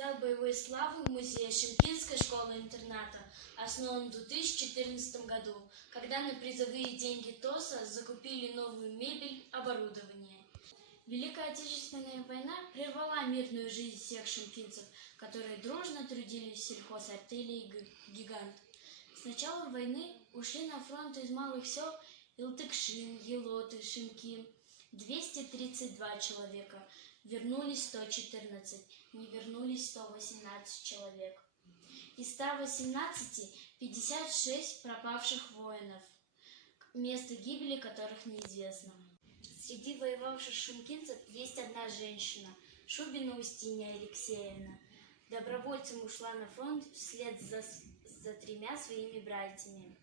Зал боевой славы музея Шымкентской школы-интерната основан в 2014 году, когда на призовые деньги ТОСа закупили новую мебель, оборудование. Великая Отечественная война прервала мирную жизнь всех шымкентцев, которые дружно трудились в сельхозартели «Гигант». С началом войны ушли на фронт из малых сел Илтыкшин, Елоты, Шымкин 232 человека, вернулись 114, не вернулись 118 человек. Из 118 – 56 пропавших воинов, место гибели которых неизвестно. Среди воевавших шымкентцев есть одна женщина – Шубина Устинья Алексеевна. Добровольцем ушла на фронт вслед за тремя своими братьями.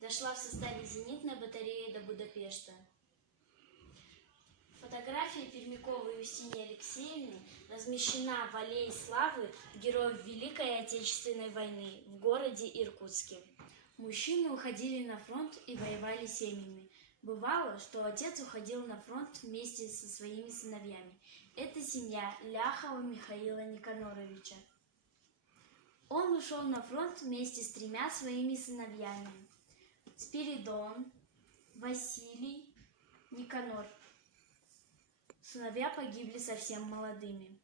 Дошла в составе зенитной батареи до Будапешта. Фотография Пермяковой Устиньи Алексеевны размещена в Аллее славы героев Великой Отечественной войны в городе Иркутске. Мужчины уходили на фронт и воевали семьями. Бывало, что отец уходил на фронт вместе со своими сыновьями. Это семья Ляхова Михаила Никаноровича. Он ушел на фронт вместе с тремя своими сыновьями – Спиридон, Василий, Никанор. Сыновья погибли совсем молодыми.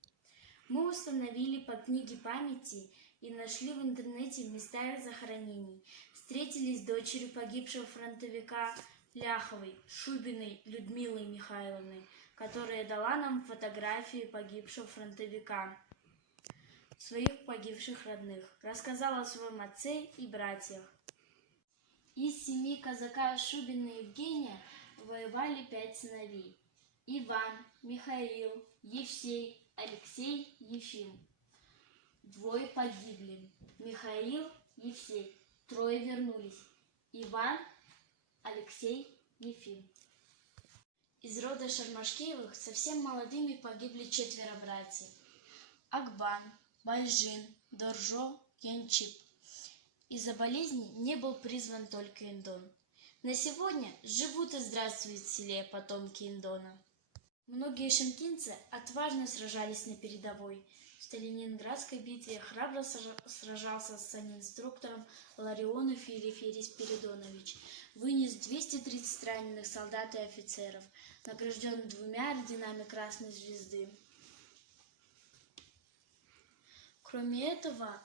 Мы установили по книге памяти и нашли в интернете места их захоронений. Встретились с дочерью погибшего фронтовика Ляховой, Шубиной Людмилой Михайловной, которая дала нам фотографии погибшего фронтовика, своих погибших родных, рассказала о своем отце и братьях. Из семьи казака Шубина Евгения воевали 5 сыновей: Иван, Михаил, Евсей, Алексей, Ефим. 2 погибли: Михаил, Евсей. 3 вернулись: Иван, Алексей, Ефим. Из рода Шармашкеевых совсем молодыми погибли 4 братьев: Акбан, Байжин, Доржо, Янчип. Из-за болезни не был призван только Индон. На сегодня живут и здравствуют в селе потомки Индона. Многие шымкентцы отважно сражались на передовой. В Сталининградской битве храбро сражался с инструктором Ларионов Елеферий Спиридонович. Вынес 230 раненых солдат и офицеров, награжден 2 орденами Красной Звезды. Кроме этого,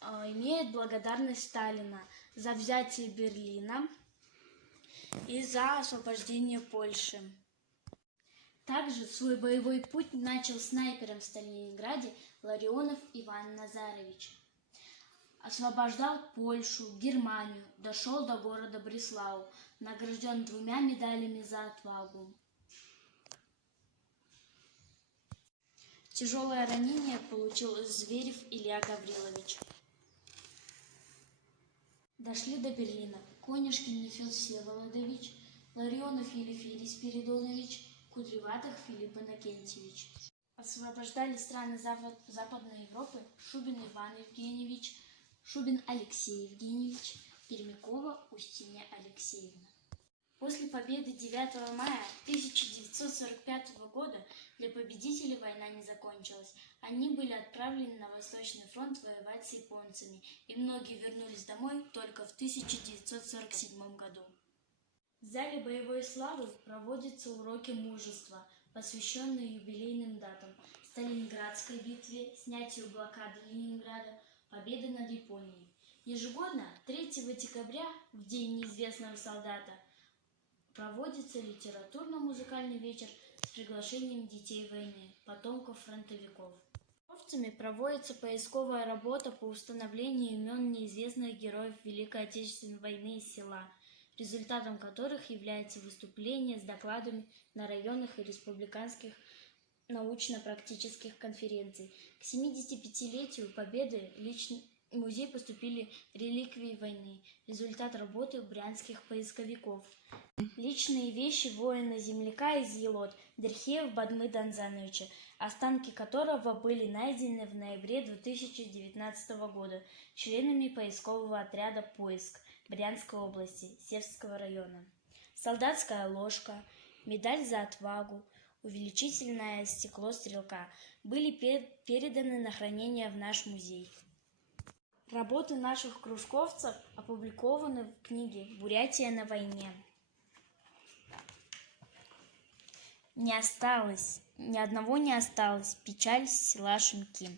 имеет благодарность Сталина за взятие Берлина и за освобождение Польши. Также свой боевой путь начал снайпером в Сталининграде Ларионов Иван Назарович. Освобождал Польшу, Германию, дошел до города Бреслау, награжден 2 медалями за отвагу. Тяжелое ранение получил Зверев Илья Гаврилович. Дошли до Берлина Конешкин Нефёд Всеволодович, Ларионов Елеферий Спиридонович, Кудреватых Филипп Иннокентьевич. Освобождали страны Западной Европы Шубин Иван Евгеньевич, Шубин Алексей Евгеньевич, Пермякова Устинья Алексеевна. После победы 9 мая 1945 года для победителей война не закончилась. Они были отправлены на Восточный фронт воевать с японцами, и многие вернулись домой только в 1947 году. В зале боевой славы проводятся уроки мужества, посвященные юбилейным датам: Сталининградской битве, снятию блокады Ленинграда, победы над Японией. Ежегодно 3 декабря, в День неизвестного солдата, проводится литературно-музыкальный вечер с приглашением детей войны, потомков фронтовиков. Овцами проводится поисковая работа по установлению имен неизвестных героев Великой Отечественной войны из села, результатом которых является выступление с докладами на районных и республиканских научно-практических конференций. К 75-летию Победы в музей поступили реликвии войны, результат работы брянских поисковиков. Личные вещи воина-земляка из Елот Дерхеев Бадмы Данзановича, останки которого были найдены в ноябре 2019 года членами поискового отряда «Поиск» Брянской области, Севского района. Солдатская ложка, медаль за отвагу, увеличительное стекло стрелка были переданы на хранение в наш музей. Работы наших кружковцев опубликованы в книге «Бурятия на войне». Ни одного не осталось, печаль села Шимки.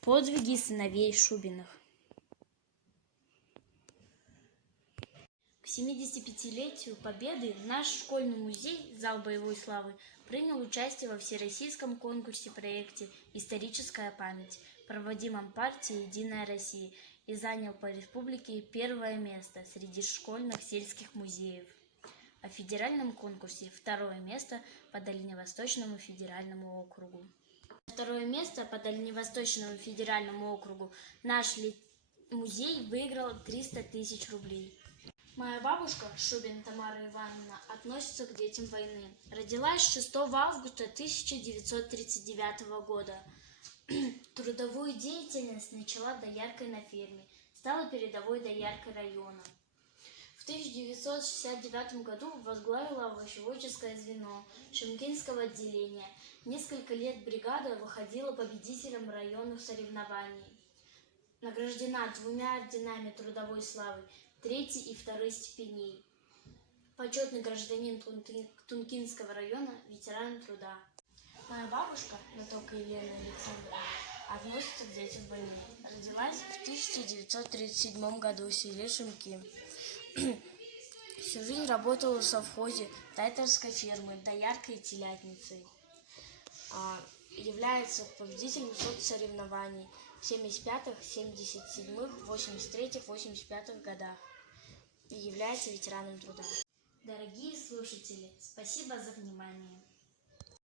Подвиги сыновей Шубиных. К 75-летию Победы наш школьный музей «Зал боевой славы» принял участие во всероссийском конкурсе-проекте «Историческая память», проводимом партией «Единая Россия», и занял по республике первое место среди школьных сельских музеев. О федеральном конкурсе второе место по Дальневосточному федеральному округу. Второе место по Дальневосточному федеральному округу наш музей выиграл 300 тысяч рублей. Моя бабушка, Шубина Тамара Ивановна, относится к детям войны. Родилась 6 августа 1939 года. Трудовую деятельность начала дояркой на ферме, стала передовой дояркой района. В 1969 году возглавила овощеводческое звено Шимкинского отделения. Несколько лет бригада выходила победителем районных соревнований. Награждена 2 орденами трудовой славы 3-й и 2-й степеней. Почетный гражданин Тункинского района, ветеран труда. Моя бабушка, Натока Елена Александровна, относится к детям войны. Родилась в 1937 году в селе Шимки. Всю жизнь работала в совхозе тайтерской фермы, дояркой и телятницей. Является победителем соцсоревнований в 75-х, 77-х, 83-х, 85-х годах и является ветераном труда. Дорогие слушатели, спасибо за внимание.